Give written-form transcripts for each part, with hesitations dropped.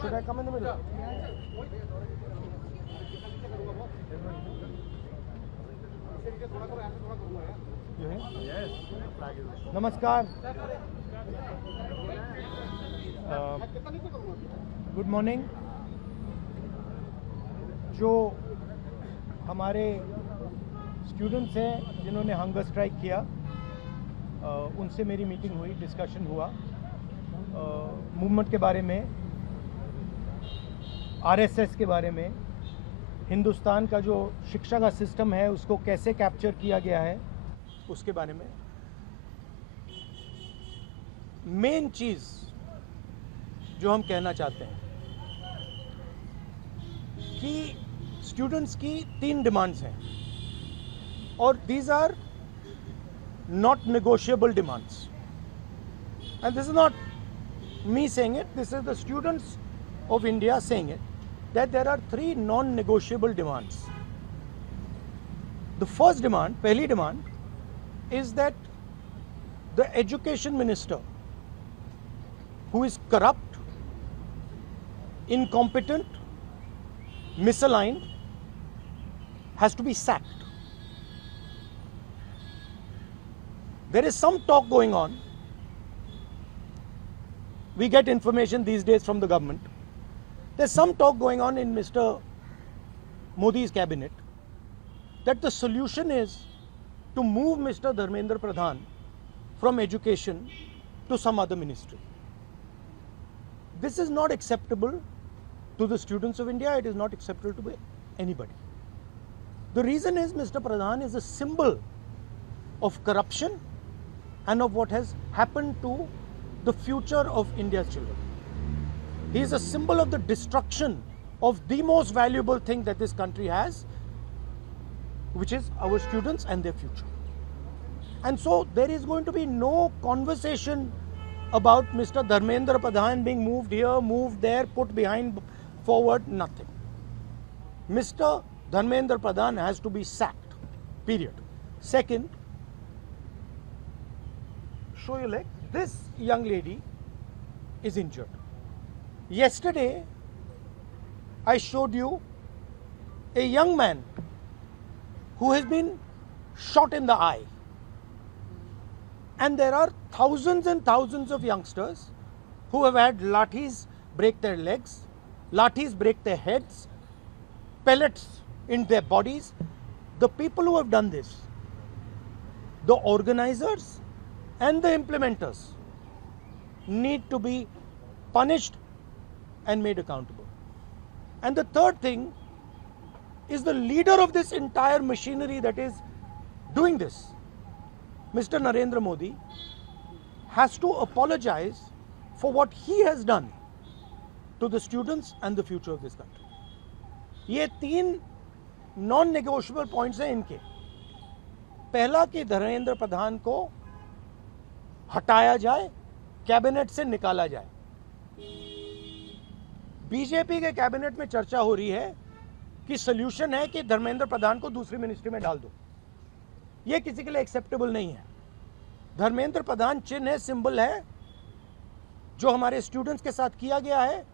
Should I come in the middle? नमस्कार, good morning. जो हमारे स्टूडेंट्स हैं जिन्होंने हंगर स्ट्राइक किया, उनसे मेरी मीटिंग हुई, डिस्कशन हुआ मूवमेंट के बारे में, आरएसएस के बारे में, हिंदुस्तान का जो शिक्षा का सिस्टम है उसको कैसे कैप्चर किया गया है उसके बारे में। मेन चीज़ जो हम कहना चाहते हैं कि स्टूडेंट्स की 3 डिमांड्स हैं और these are not negotiable demands, and this is not me saying it, this is the students of India saying it, that there are 3 non-negotiable demands. The first demand, pehli demand, is that the education minister, who is corrupt, incompetent, misaligned, has to be sacked. There is some talk going on. We get information these days from the government. There's some talk going on in Mr. Modi's cabinet that the solution is to move Mr. Dharmendra Pradhan from education to some other ministry. This is not acceptable to the students of India. It is not acceptable to anybody. The reason is Mr. Pradhan is a symbol of corruption and of what has happened to the future of India's children. He is a symbol of the destruction of the most valuable thing that this country has, which is our students and their future. And so there is going to be no conversation about Mr. Dharmendra Pradhan being moved here, moved there, put behind, forward, nothing. Mr. Dharmendra Pradhan has to be sacked, period. Second, show your leg. This young lady is injured. Yesterday, I showed you a young man who has been shot in the eye. And there are thousands and thousands of youngsters who have had lathis break their legs, lathis break their heads, pellets in their bodies. The people who have done this, the organizers and the implementers, need to be punished and made accountable. And the third thing is the leader of this entire machinery that is doing this, Mr. Narendra Modi, has to apologize for what he has done to the students and the future of this country. ये 3 non-negotiable points हैं इनके। पहला कि धर्मेंद्र प्रधान को हटाया जाए, cabinet से निकाला जाए। बीजेपी के कैबिनेट में चर्चा हो रही है कि सॉल्यूशन है कि धर्मेंद्र प्रधान को दूसरी मिनिस्ट्री में डाल दो। यह किसी के लिए एक्सेप्टेबल नहीं है। धर्मेंद्र प्रधान चिन्ह है, सिंबल है, जो हमारे स्टूडेंट्स के साथ किया गया है,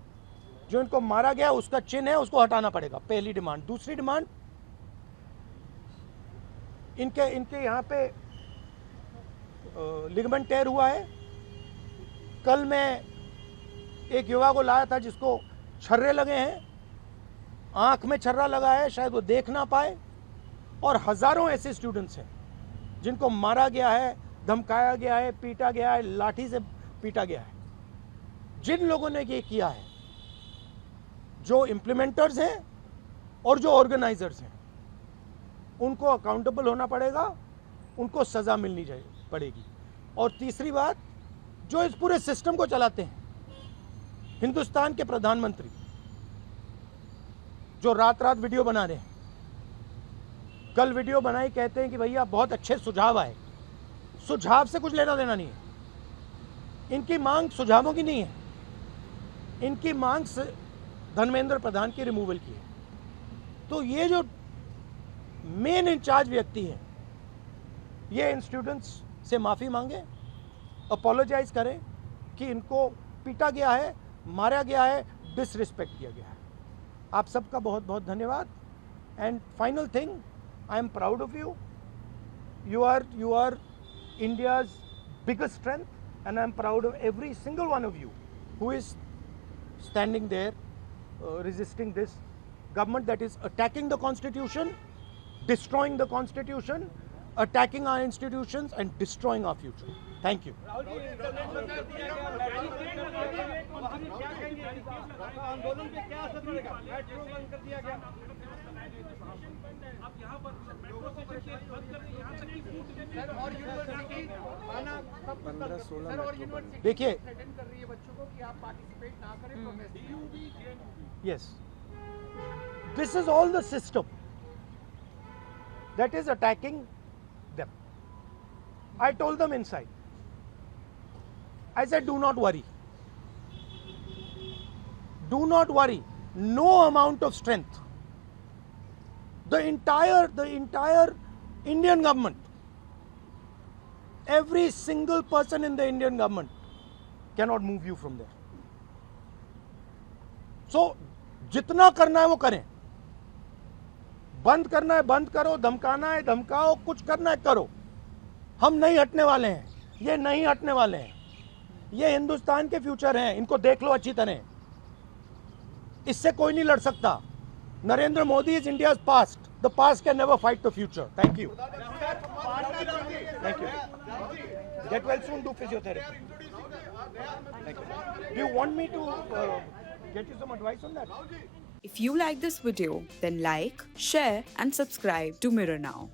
जो इनको मारा गया उसका चिन्ह है, उसको हटाना पड़ेगा, पहली डिमांड। दूसरी डिमांड, इनके यहाँ पे लिगामेंट टेयर हुआ है। कल मैं एक युवा को लाया था जिसको छर्रे लगे हैं, आंख में छर्रा लगा है, शायद वो देख ना पाए। और हजारों ऐसे स्टूडेंट्स हैं जिनको मारा गया है, धमकाया गया है, पीटा गया है, लाठी से पीटा गया है। जिन लोगों ने ये किया है, जो इम्प्लीमेंटर्स हैं और जो ऑर्गेनाइजर्स हैं, उनको अकाउंटेबल होना पड़ेगा, उनको सजा मिलनी पड़ेगी। और तीसरी बात, जो इस पूरे सिस्टम को चलाते हैं, हिंदुस्तान के प्रधानमंत्री, जो रात रात वीडियो बना रहे हैं, कल वीडियो बनाई, कहते हैं कि भैया बहुत अच्छे सुझाव आए। सुझाव से कुछ लेना देना नहीं है। इनकी मांग सुझावों की नहीं है, इनकी मांग धर्मेंद्र प्रधान की रिमूवल की है। तो ये जो मेन इंचार्ज व्यक्ति हैं, ये इन स्टूडेंट्स से माफ़ी मांगे, अपोलोजाइज करें कि इनको पीटा गया है, मारा गया है, डिसरिस्पेक्ट किया गया है. आप सबका बहुत बहुत धन्यवाद. And final thing, I am proud of you. You are India's biggest strength, and I'm proud of every single one of you who is standing there resisting this government that is attacking the constitution, destroying the constitution, attacking our institutions and destroying our future. Thank you. आंदोलन पे क्या असर पड़ेगा? Metro बंद कर दिया गया. अब यहाँ पर मेट्रो स्टेशन बंद कर दिया, यहाँ तक कि सर और यूनिवर्सिटी आना सब 15-16 सर और यूनिवर्सिटी देखिए थ्रेटन कर रही है बच्चों को कि आप पार्टिसिपेट ना करें protest. Yes, this is all the system that is attacking them. I told them inside. I said, do not worry. Do not worry. No amount of strength. The entire Indian government, every single person in the Indian government cannot move you from there. So, जितना करना है वो करें. बंद करना है बंद करो, धमकाना है धमकाओ, कुछ करना है करो. हम नहीं हटने वाले हैं. ये नहीं हटने वाले हैं. ये हिंदुस्तान के फ्यूचर हैं. इनको देख लो अच्छी तरह. इससे कोई नहीं लड़ सकता. Narendra Modi is India's past. The past can never fight the future. Thank you. Thank you. Get well soon. Do physiotherapy. Thank you. Do you want me to get you some advice on that? If you like this video, then like, share and subscribe to Mirror Now.